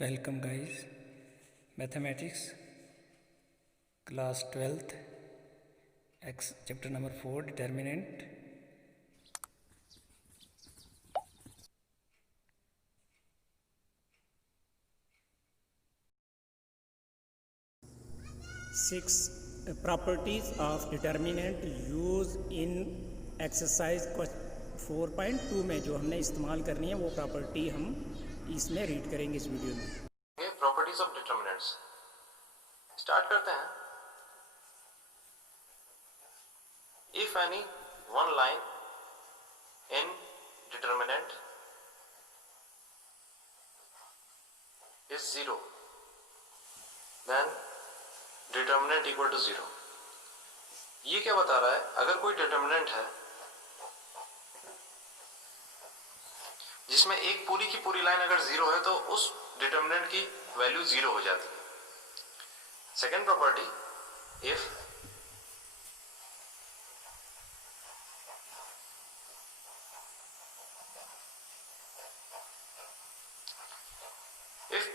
Welcome guys, Mathematics, class 12th, chapter number 4, determinant. Six properties of determinant use in exercise 4.2 में जो हमने इस्तेमाल करनी है वो प्रॉपर्टी हम इसमें रीड करेंगे इस वीडियो में। प्रॉपर्टीज ऑफ डिटर्मिनेंट्स स्टार्ट करते हैं। If any one line in determinant is zero then determinant equal to zero. ये क्या बता रहा है? अगर कोई डिटर्मिनेंट है जिसमें एक पूरी की पूरी लाइन अगर जीरो है तो उस डिटर्मिनेंट की वैल्यू जीरो हो जाती है। Second property, if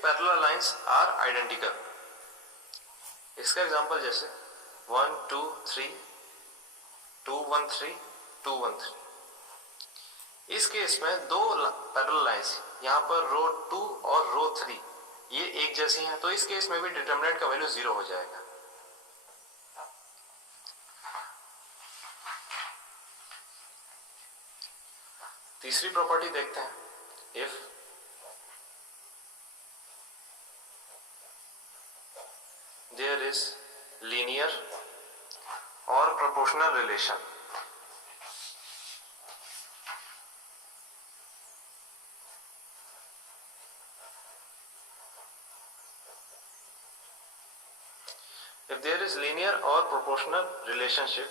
parallel lines are identical. इसका एग्जांपल जैसे 1 2 3 2 1 3 2 1 3। इस केस में दो पैरेलल लाइंस यहां पर रो 2 और रो 3 ये एक जैसी हैं, तो इस केस में भी डिटर्मिनेंट का वैल्यू जीरो हो जाएगा। तीसरी प्रॉपर्टी देखते हैं, if there is linear or proportional relation if there is linear or proportional relationship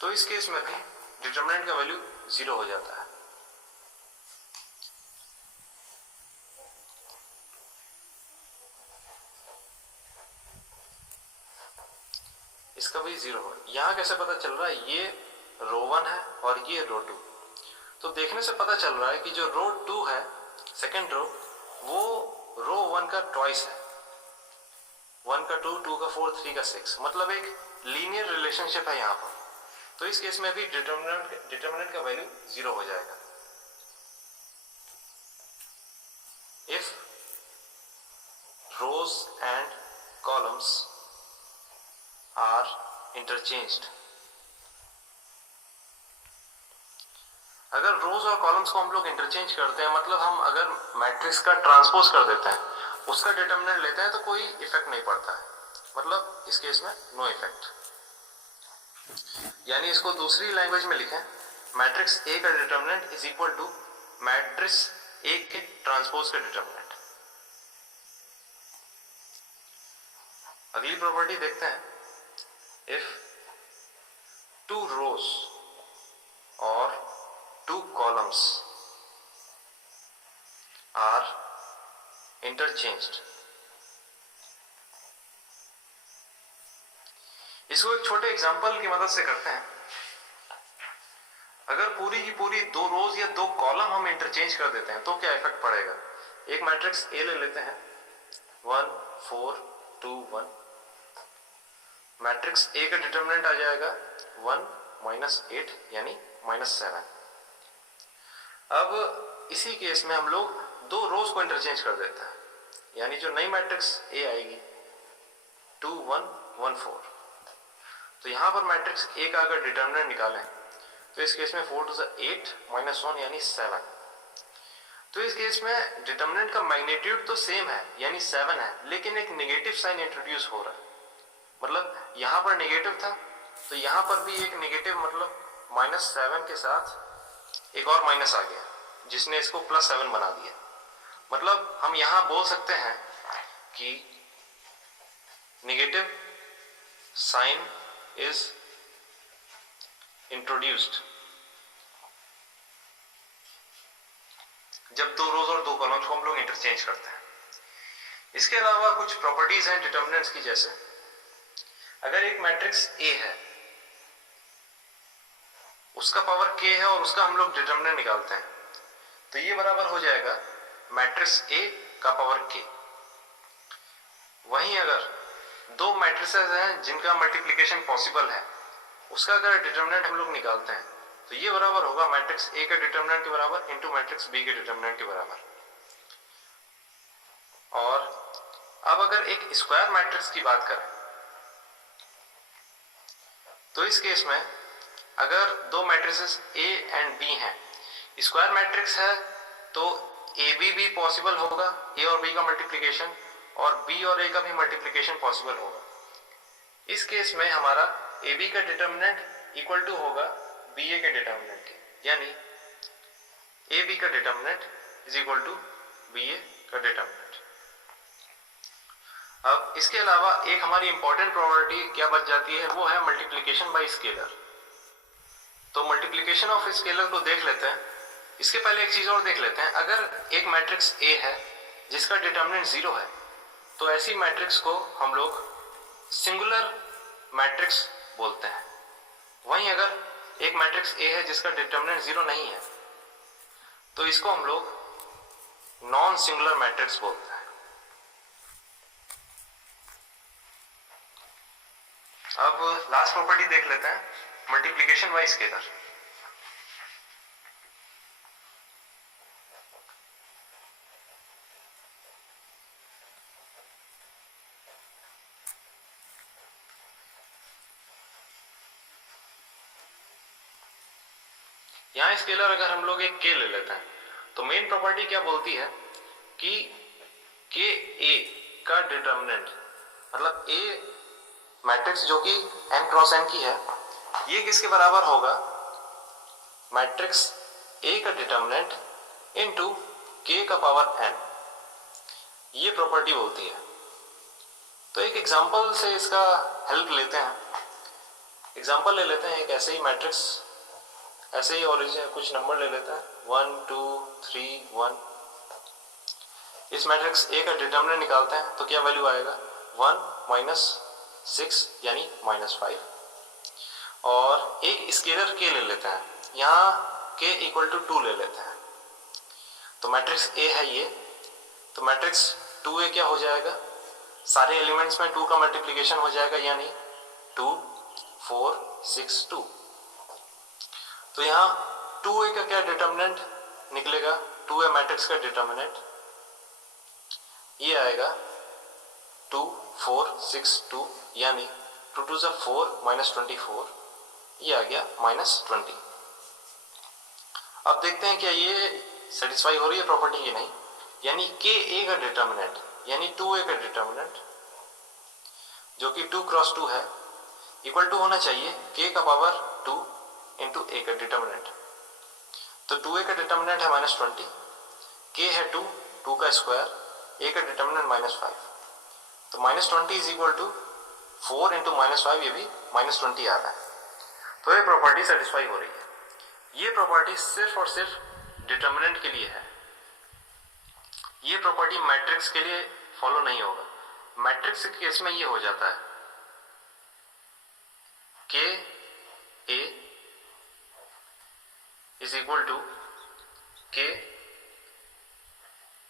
तो इस केस में भी डिटर्मिनेंट का वैल्यू जीरो हो जाता है। इसका भी जीरो हो। यहां कैसे पता चल रहा है? ये रो 1 है और ये रो 2। तो देखने से पता चल रहा है कि जो रो 2 है, सेकेंड रो, वो रो 1 का ट्वाइस है। 1 का 2, 2 का 4, 3 का 6, मतलब एक लीनियर रिलेशनशिप है यहां पर। तो इस केस में भी डिटर्मिनेंट का वैल्यू जीरो हो जाएगा। If rows and columns are interchanged, अगर रोज और कॉलम्स को हम लोग इंटरचेंज करते हैं, मतलब हम अगर मैट्रिक्स का ट्रांसपोज कर देते हैं, उसका डिटर्मिनेंट लेते हैं, तो कोई इफेक्ट नहीं पड़ता है। मतलब इस केस में नो इफेक्ट। यानी इसको दूसरी लैंग्वेज में लिखें, मैट्रिक्स ए का determinant is equal to matrix A के ट्रांसपोज का डिटर्मिनेंट। अगली प्रॉपर्टी देखते हैं, if two rows or two columns are interchanged। इसको एक छोटे एग्जांपल की मदद से करते हैं। अगर पूरी की पूरी दो रोज या दो कॉलम हम इंटरचेंज कर देते हैं तो क्या इफेक्ट पड़ेगा? एक मैट्रिक्स ए ले लेते हैं, 1 4 2 1। मैट्रिक्स ए का डिटर्मिनेंट आ जाएगा 1 -8 यानी -7। अब इसी केस में हम लोग दो रोज को इंटरचेंज कर देते हैं, यानी जो नई मैट्रिक्स ए आएगी 2 1 1 4। तो यहां पर मैट्रिक्स ए का अगर डिटर्मिनेंट निकालें तो इस केस में 4 2 8 -1 यानी 7। तो इस केस में डिटर्मिनेंट का मैग्नीट्यूड तो सेम है यानी 7 है, लेकिन एक नेगेटिव साइन इंट्रोड्यूस हो रहा है। मतलब यहां पर नेगेटिव था तो यहां पर भी एक नेगेटिव, मतलब -7 के साथ एक और माइनस आ गया जिसने इसको +7 बना दिया। मतलब हम यहां बोल सकते हैं कि नेगेटिव साइन इज इंट्रोड्यूस्ड जब दो रोज और दो कॉलम्स को हम लोग इंटरचेंज करते हैं। इसके अलावा कुछ प्रॉपर्टीज हैं डिटर्मिनेंट्स की, जैसे अगर एक मैट्रिक्स ए है, उसका पावर k है और उसका हम लोग डिटर्मिनेंट निकालते हैं, तो ये बराबर हो जाएगा मैट्रिक्स ए का पावर के। वहीं अगर दो मैट्रिसेस हैं जिनका मल्टीप्लिकेशन पॉसिबल है, उसका अगर डिटर्मिनेंट हम लोग निकालते हैं तो ये बराबर होगा मैट्रिक्स ए के डिटर्मिनेंट के बराबर इंटू मैट्रिक्स बी के डिटर्मिनेंट के बराबर। और अब अगर एक स्क्वायर मैट्रिक्स की बात करें तो इस केस में अगर दो मैट्रिसेस ए एंड बी हैं, स्क्वायर मैट्रिक्स है तो ए बी भी पॉसिबल होगा, ए और बी का मल्टीप्लिकेशन, और बी और ए का भी मल्टीप्लिकेशन पॉसिबल होगा। इस केस में हमारा ए बी का डिटर्मिनेंट इक्वल टू होगा बी ए के डिटर्मिनेंट के, यानी ए बी का determinant is equal to B A का डिटर्मिनेंट। अब इसके अलावा एक हमारी इंपॉर्टेंट प्रॉपर्टी क्या बच जाती है, वो है मल्टीप्लिकेशन बाय स्केलर। तो मल्टीप्लिकेशन ऑफ स्केलर को देख लेते हैं। इसके पहले एक चीज और देख लेते हैं। अगर एक मैट्रिक्स ए है जिसका डिटर्मिनेंट 0 है तो ऐसी मैट्रिक्स को हम लोग सिंगुलर मैट्रिक्स बोलते हैं। वहीं अगर एक मैट्रिक्स ए है जिसका डिटर्मिनेंट 0 नहीं है तो इसको हम लोग नॉन सिंगुलर मैट्रिक्स बोलते हैं। अब लास्ट प्रॉपर्टी देख लेते हैं, मल्टीप्लिकेशन बाय स्केलर। यहां स्केलर अगर हम लोग एक के ले लेते हैं तो मेन प्रॉपर्टी क्या बोलती है कि के ए का डिटर्मिनेंट, मतलब ए मैट्रिक्स जो कि n क्रॉस n की है, ये किसके बराबर होगा, मैट्रिक्स ए का डिटर्मिनेंट इनटू के का पावर n। ये प्रॉपर्टी बोलती है। तो एक एग्जांपल से इसका हेल्प लेते हैं। एग्जांपल ले लेते हैं एक ऐसे ही मैट्रिक्स, ऐसे ही ओरिजिन कुछ नंबर ले लेते हैं 1 2 3 1। इस मैट्रिक्स ए का डिटर्मिनेंट निकालते हैं तो क्या वैल्यू आएगा 1 -6 यानी -5। और एक स्केलर के ले लेते हैं, यहाँ के इक्वल टू 2 ले लेते हैं। तो मैट्रिक्स ए है ये, तो मैट्रिक्स 2a क्या हो जाएगा, सारे एलिमेंट्स में 2 का मल्टीप्लिकेशन हो जाएगा, यानी 2 4 6 2। तो यहाँ 2a का क्या डिटर्मिनेंट निकलेगा, 2a मैट्रिक्स का डिटर्मिनेंट ये आएगा 2 4 6 2, यानी 2 2 4 -24, ये आ गया -20। अब देखते हैं क्या ये सेटिस्फाई हो रही है प्रॉपर्टी की नहीं, यानी के ए का डिटर्मिनेंट यानी 2a का डिटर्मिनेंट जो कि 2 क्रॉस 2 है इक्वल टू होना चाहिए k का पावर 2 इंटू ए का डिटर्मिनेंट। तो 2a का डिटर्मिनेंट है -20, k है 2 का स्क्वायर, a का डिटर्मिनेंट -5। तो -20 इज इक्वल टू 4 इंटू -5, ये भी -20 आ रहा है। तो ये प्रॉपर्टी सेटिस्फाई हो रही है। ये प्रॉपर्टी सिर्फ और सिर्फ डिटर्मिनेंट के लिए है। ये प्रॉपर्टी मैट्रिक्स के लिए फॉलो नहीं होगा। मैट्रिक्स के केस में ये हो जाता है के ए इज इक्वल टू के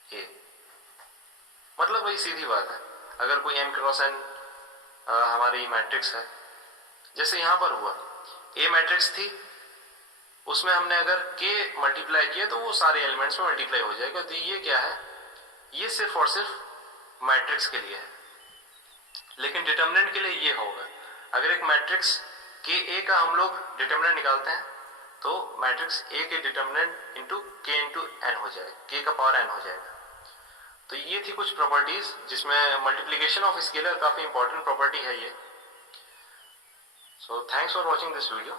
ए, मतलब वही सीधी बात है। अगर कोई n क्रॉस n हमारी मैट्रिक्स है, जैसे यहां पर हुआ ए मैट्रिक्स थी, उसमें हमने अगर k मल्टीप्लाई किया तो वो सारे एलिमेंट्स में मल्टीप्लाई हो जाएगा। तो ये क्या है, ये सिर्फ और सिर्फ मैट्रिक्स के लिए है, लेकिन डिटर्मिनेंट के लिए ये होगा। अगर एक मैट्रिक्स के ए का हम लोग डिटर्मिनेंट निकालते हैं तो मैट्रिक्स ए के डिटर्मिनेंट इंटू के इंटू एन हो जाएगा, के का पावर n हो जाएगा। तो ये थी कुछ प्रॉपर्टीज जिसमें मल्टीप्लिकेशन ऑफ स्केलर काफी इंपॉर्टेंट प्रॉपर्टी है ये। So thanks for watching this video.